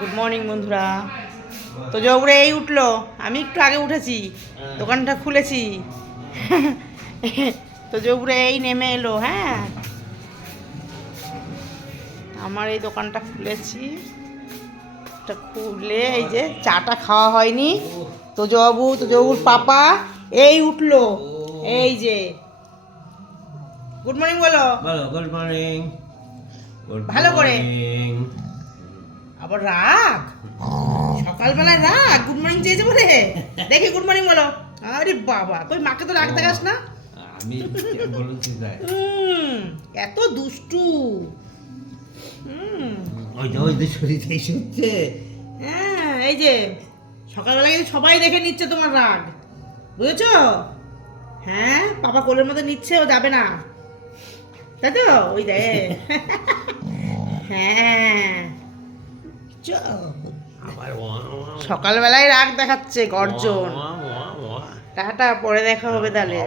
Good morning বন্ধুরা। তো জবরে এই উঠলো, আমি একটু আগে উঠেছি, দোকানটা খুলেছি। তো জবরে এই নেমে এলো। হ্যাঁ, আমার এই দোকানটা খুলেছি, এটা খুলে এই যে চাটা খাওয়া হয়নি। তো জবুর পাপা এই উঠলো, এই যে গুড মর্নিং বলো। Good morning. ভালো করে। আবার রাগ, সকালবেলায় রাগ, গুড মর্নিং চেয়েছে বলে। দেখি গুড মর্নিং বলো। আরে বাবা, কই মাকে তো রাগ দেখাস না। আমি বলছি তাই। এত দুষ্টু। ওই যে শরীরটাই শুচ্ছে। হ্যাঁ, এই যে সকালবেলা কিন্তু সবাই দেখে নিচ্ছে তোমার রাগ, বুঝেছো? হ্যাঁ, পাপা কোলের মধ্যে নিচ্ছে, ও যাবে না, তাই তো? ওই দে। হ্যাঁ, সকালবেলায় রাগ দেখাচ্ছে, গর্জন। টাটা, পরে দেখা হবে তাহলে।